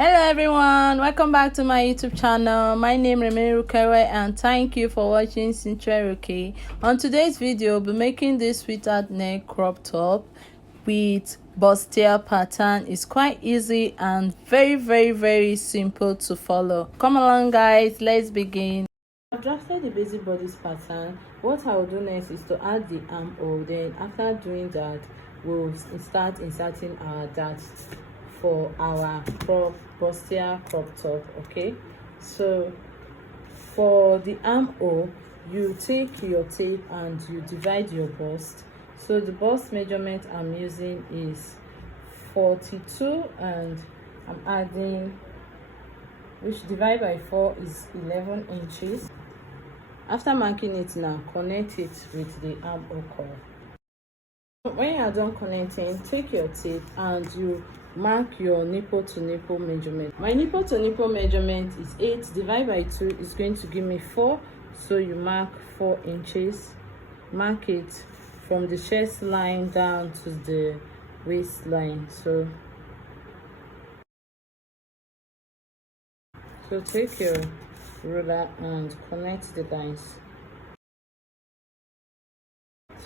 Hello everyone, welcome back to my YouTube channel. My name is Rukewe and thank you for watching Ruke. On today's video, we'll be making this sweetheart neck crop top with bustier pattern. It's quite easy and very simple to follow. Come along guys, let's begin. I've drafted the basic bodice pattern. What I will do next is to add the armhole. Then after doing that, we'll start inserting our darts for our bustier crop top. Okay, so for the armhole, you take your tape and you divide your bust. So the bust measurement I'm using is 42 and I'm adding, which divide by 4 is 11 inches. After marking it now, connect it with the armhole curve. When you are done connecting, take your tape and you mark your nipple to nipple measurement. My nipple to nipple measurement is 8 divided by 2 is going to give me 4, so you mark 4 inches. Mark it from the chest line down to the waistline. So take your ruler and connect the lines.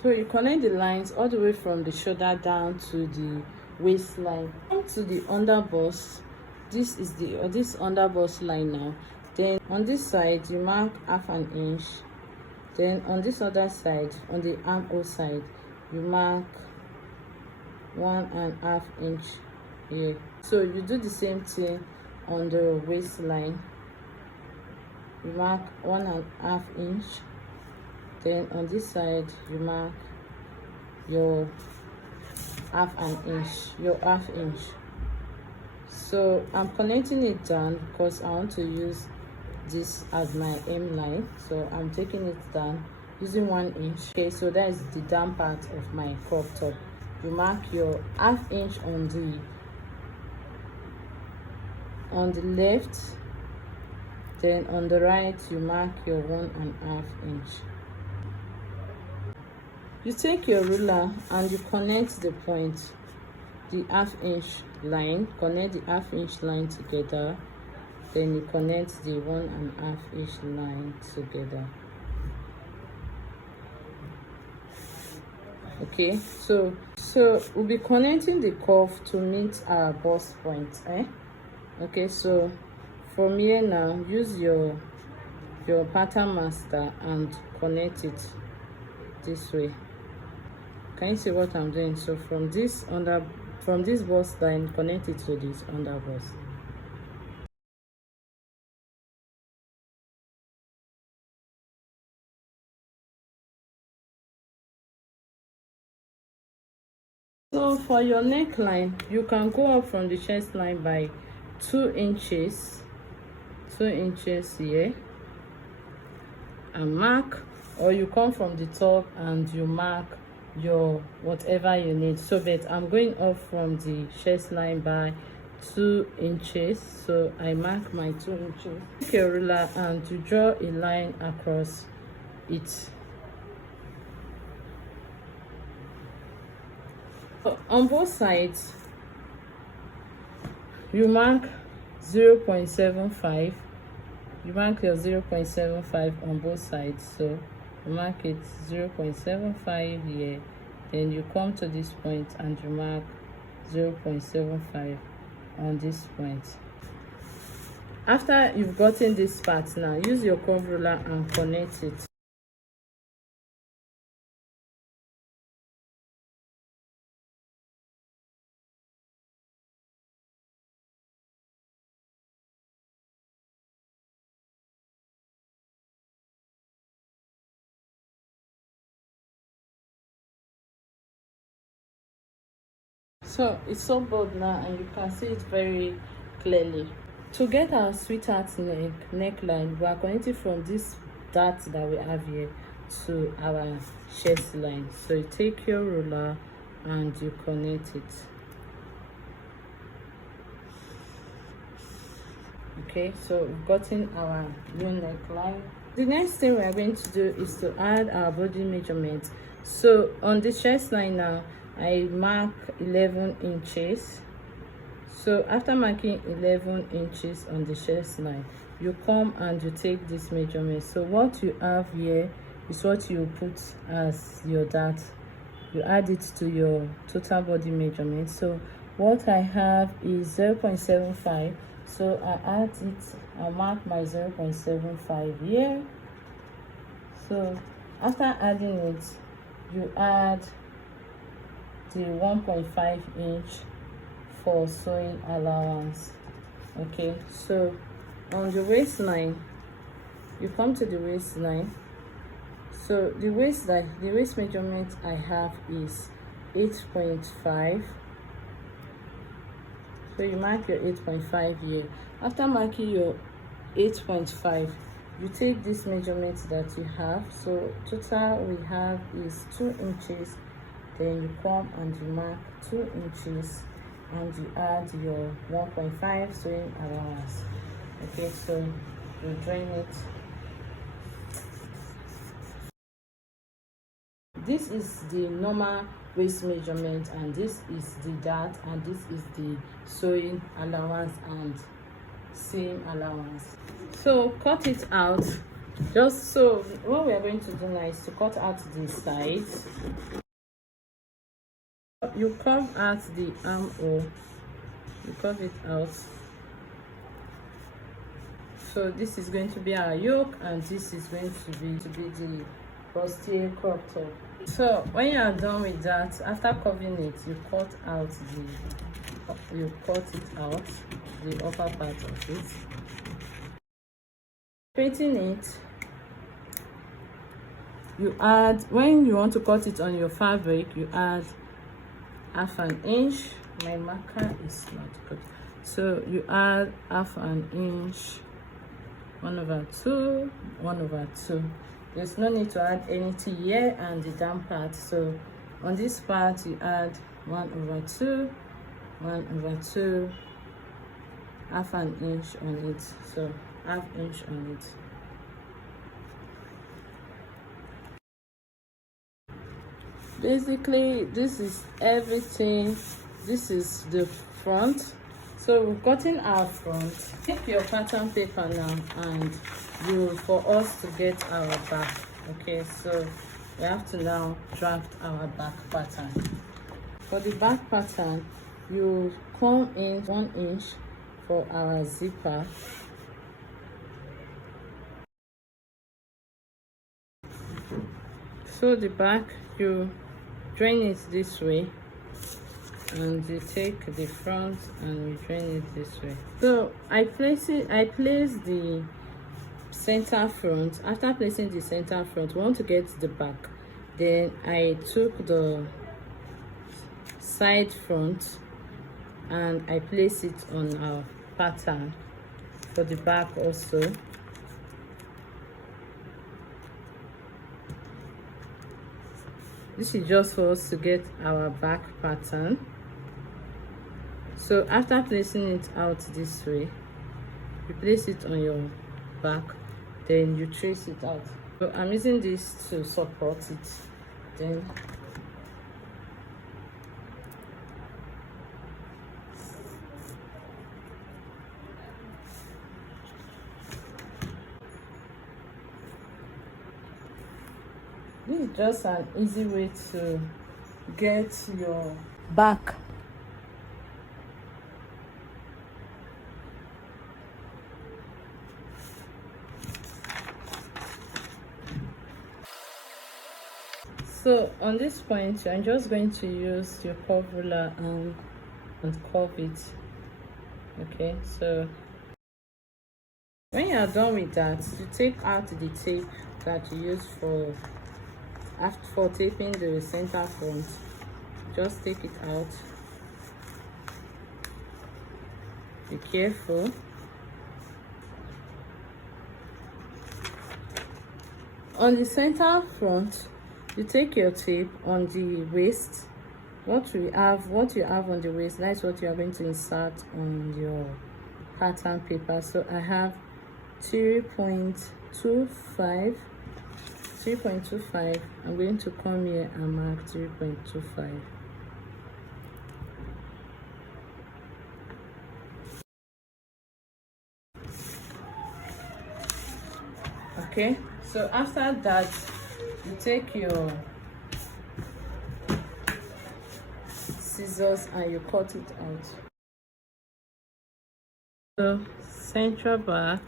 So you connect the lines all the way from the shoulder down to the waistline. To the under bust, this is this under bust line now. Then on this side you mark half an inch. Then on this other side, on the armhole side, you mark 1.5 inch here. So you do the same thing on the waistline. You mark 1.5 inch. Then on this side you mark your half inch. So I'm connecting it down because I want to use this as my hem line, so I'm taking it down using 1 inch. Okay, so that is the down part of my crop top. You mark your half inch on the left, then on the right you mark your 1.5 inch. You take your ruler and you connect the point, the half inch line, connect the half inch line together, then you connect the 1.5 inch line together. Okay, so we'll be connecting the curve to meet our bust point. Okay, so from here now, use your pattern master and connect it this way. Can you see what I'm doing? So from this bust line, connect it to this under bust. So for your neckline, you can go up from the chest line by 2 inches here and mark, or you come from the top and you mark your whatever you need. So but I'm going up from the chest line by 2 inches, so I mark my 2 inches. Take your ruler and you draw a line across it. On both sides you mark 0.75. you mark your 0.75 on both sides, so you mark it 0.75 here, then you come to this point and you mark 0.75 on this point. After you've gotten this part, now use your curve ruler and connect it. So it's so bold now and you can see it very clearly. To get our sweetheart neckline, we are connecting from this dart that we have here to our chest line. So you take your ruler and you connect it. Okay, so we've gotten our new neckline. The next thing we are going to do is to add our body measurement. So on the chest line now, I mark 11 inches. So after marking 11 inches on the chest line, you come and you take this measurement. So what you have here is what you put as your dart. You add it to your total body measurement. So what I have is 0.75, so I add it, I mark my 0.75 here. So after adding it, you add the 1.5 inch for sewing allowance. Okay, so on the waistline, you come to the waistline. So the waist measurement I have is 8.5. So you mark your 8.5 here. After marking your 8.5, you take this measurement that you have. So total we have is 2 inches. Then you come and you mark 2 inches and you add your 1.5 sewing allowance. Okay, so you join it. This is the normal waist measurement, and this is the dart, and this is the sewing allowance and seam allowance. So cut it out. Just so what we are going to do now is to cut out the sides. You come at the armhole, you cut it out. So this is going to be our yoke, and this is going to be the bustier crop top. So when you are done with that, after covering it, you cut it out, the upper part of it. Straightening it, you add, when you want to cut it on your fabric, you add half an inch. My marker is not good, so you add half an inch, 1/2, 1/2. There's no need to add anything here and the down part. So on this part you add 1/2, 1/2, half an inch on it. So half inch on it. Basically this is everything. This is the front. So we've gotten our front. Take your pattern paper now and for us to get our back. Okay, so we have to now draft our back pattern. For the back pattern, you come in 1 inch for our zipper. So the back, you join it this way, and you take the front and you join it this way. So I place the center front. After placing the center front, we want to get the back. Then I took the side front and I place it on our pattern for the back also. This is just for us to get our back pattern. So after placing it out this way, you place it on your back, then you trace it out. So I'm using this to support it. Then this is just an easy way to get your back. So on this point, I'm just going to use your curve ruler and curve it. Okay, so when you are done with that, you take out the tape that you use for taping the center front. Just take it out. Be careful. On the center front, you take your tape on the waist. What you have on the waist, that's what you are going to insert on your pattern paper. So I have 3.25. I'm going to come here and mark 3.25. Okay, so after that you take your scissors and you cut it out. So central back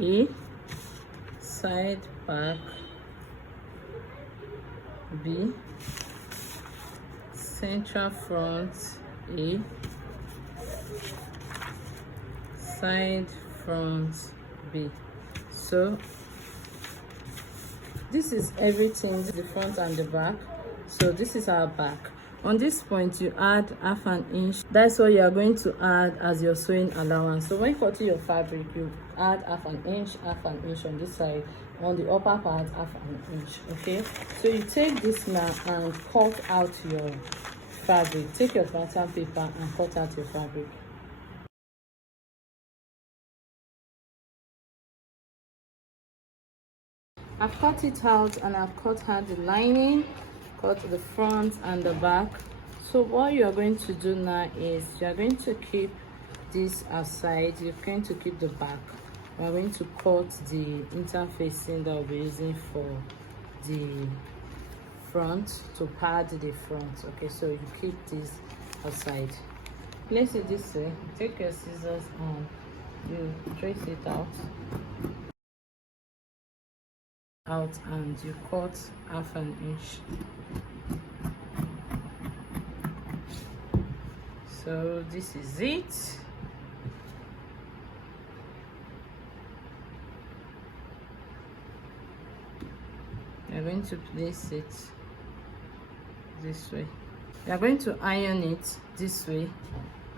A, side back B, central front A, side front B. So this is everything, the front and the back. So this is our back. On this point you add half an inch. That's what you are going to add as your sewing allowance. So when cutting your fabric, you add half an inch on this side, on the upper part half an inch. Okay, so you take this now and cut out your fabric. Take your pattern paper and cut out your fabric. I've cut it out and I've cut out the lining, cut the front and the back. So what you are going to do now is you are going to keep this aside. You're going to keep the back. We are going to cut the interfacing that we'll be using for the front to pad the front. Okay, so you keep this aside. Place it this way. Take your scissors and you trace it out and you cut half an inch. So this is it. You're going to place it this way. You're going to iron it this way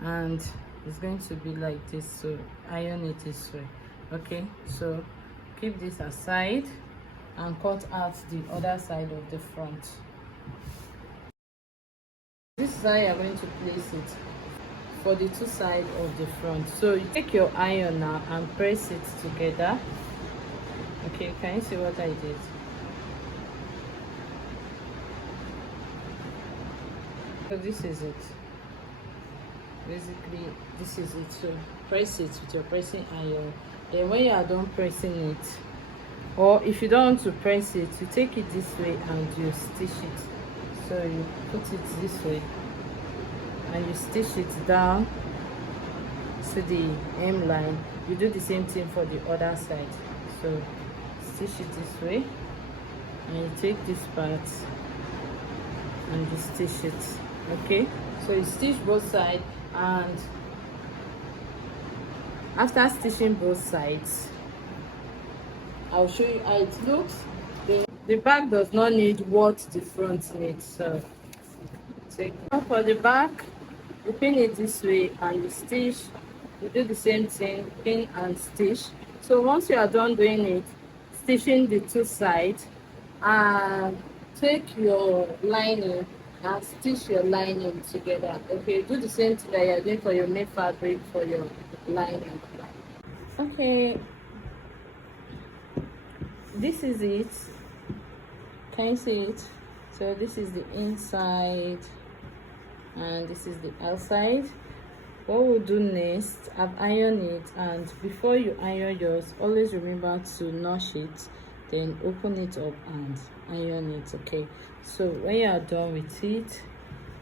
and it's going to be like this. So iron it this way. Okay, so keep this aside and cut out the other side of the front. This is how you're going to place it for the two sides of the front. So you take your iron now and press it together. Okay, can you see what I did? So this is it. Basically this is it. So press it with your pressing iron. Then when you are done pressing it, or if you don't want to press it, you take it this way and you stitch it. So you put it this way and you stitch it down to the hemline. You do the same thing for the other side. So stitch it this way and you take this part and you stitch it. Okay, so you stitch both sides, and after stitching both sides, I'll show you how it looks. The back does not need what the front needs. So take for the back, you pin it this way and you stitch. You do the same thing, pin and stitch. So once you are done doing it, stitching the two sides, and take your lining and stitch your lining together. Okay, do the same thing that you're doing for your main fabric for your lining. Okay, this is it. Can you see it? So this is the inside and this is the outside. What we'll do next, I've ironed it, and before you iron yours, always remember to notch it, then open it up and iron it. Okay, so when you are done with it,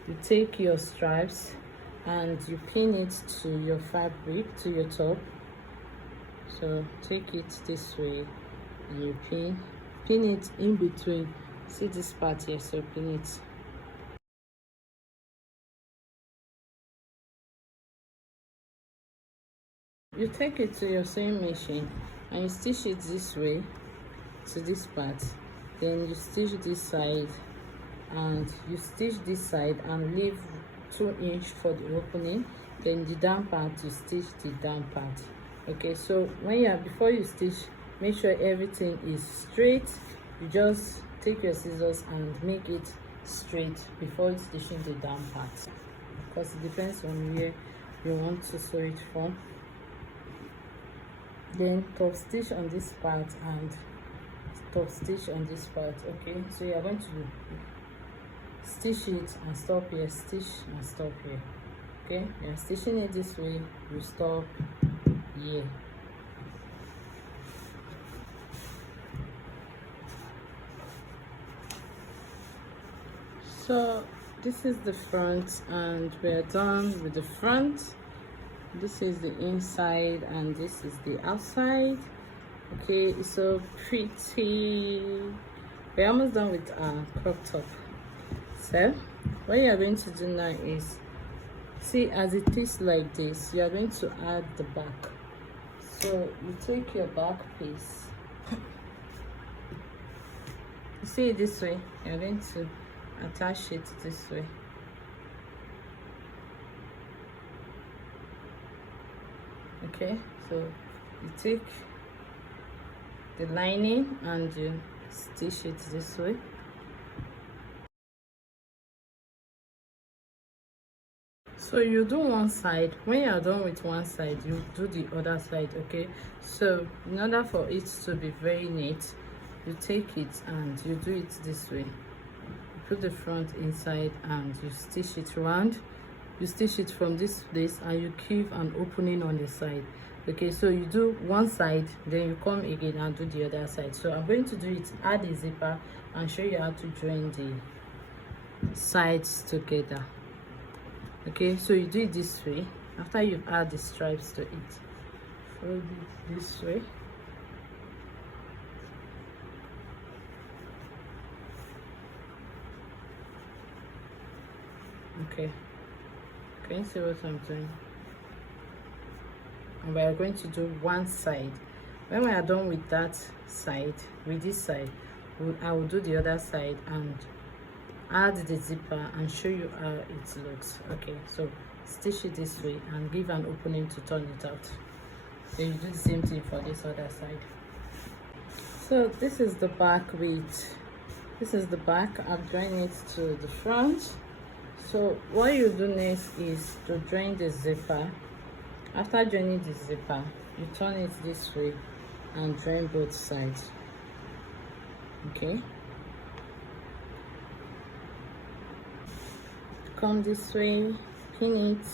you take your stripes and you pin it to your fabric, to your top. So take it this way and you pin it in between. See this part here, so pin it. You take it to your sewing machine and you stitch it this way to this part. Then you stitch this side and you stitch this side and leave 2 inches for the opening. Then the down part, you stitch the down part. Okay, so when you are, before you stitch, make sure everything is straight. You just take your scissors and make it straight before stitching the down part, because it depends on where you want to sew it from. Then top stitch on this part and top stitch on this part. Okay, so you are going to stitch it and stop here, stitch and stop here. Okay, you are stitching it this way, you stop here. So this is the front and we're done with the front. This is the inside and this is the outside. Okay, it's so pretty. We're almost done with our crop top. So what you are going to do now is, see, as it is like this, you are going to add the back. So you take your back piece, you see it this way, you're going to attach it this way. Okay, so you take the lining and you stitch it this way. So you do one side. When you are done with one side, you do the other side. Okay, so in order for it to be very neat, you take it and you do it this way. You put the front inside and you stitch it round. You stitch it from this place and you keep an opening on the side. Okay, so you do one side, then you come again and do the other side. So I'm going to do it, add a zipper and show you how to join the sides together. Okay, so you do it this way. After you add the stripes to it, fold it this way. Okay, can you see what I'm doing? And we are going to do one side. When we are done with that side, with this side, I will do the other side and add the zipper and show you how it looks. Okay, so stitch it this way and give an opening to turn it out. Then you do the same thing for this other side. So this is the back this is the back. I've joined it to the front. So what you do next is to join the zipper. After joining the zipper, you turn it this way and join both sides. Okay, come this way, pin it,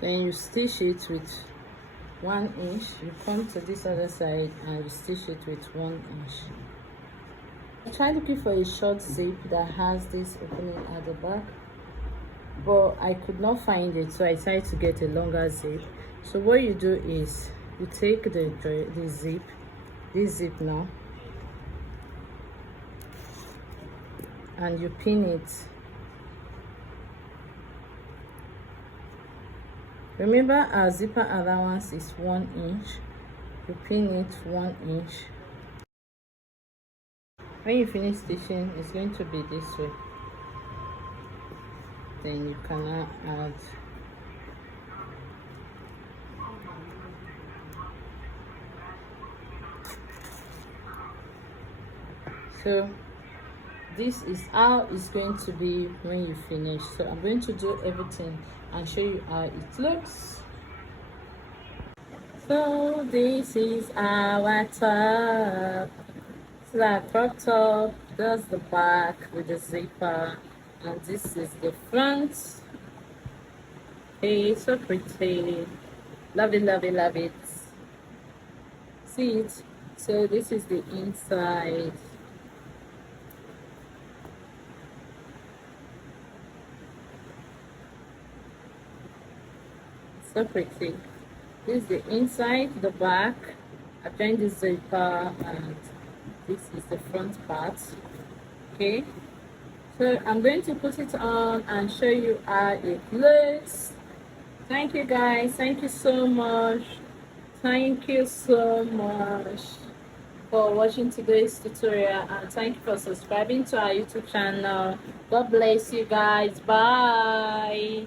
then you stitch it with 1 inch. You come to this other side and you stitch it with 1 inch. I tried looking for a short zip that has this opening at the back, but I could not find it, so I decided to get a longer zip. So what you do is you take the zip, this zip now, and you pin it. Remember, our zipper allowance is 1 inch. You pin it 1 inch. When you finish stitching, it's going to be this way. Then you can now add so this is how it's going to be when you finish. So I'm going to do everything and show you how it looks. So this is our top. This is our crop top. That's the back with the zipper, and this is the front. Hey, so pretty. Love it, love it, love it. See it? So this is the inside. So pretty. This is the inside, the back. I've joined the zipper and this is the front part. Okay, so I'm going to put it on and show you how it looks. Thank you guys, thank you so much, thank you so much for watching today's tutorial, and thank you for subscribing to our YouTube channel. God bless you guys. Bye.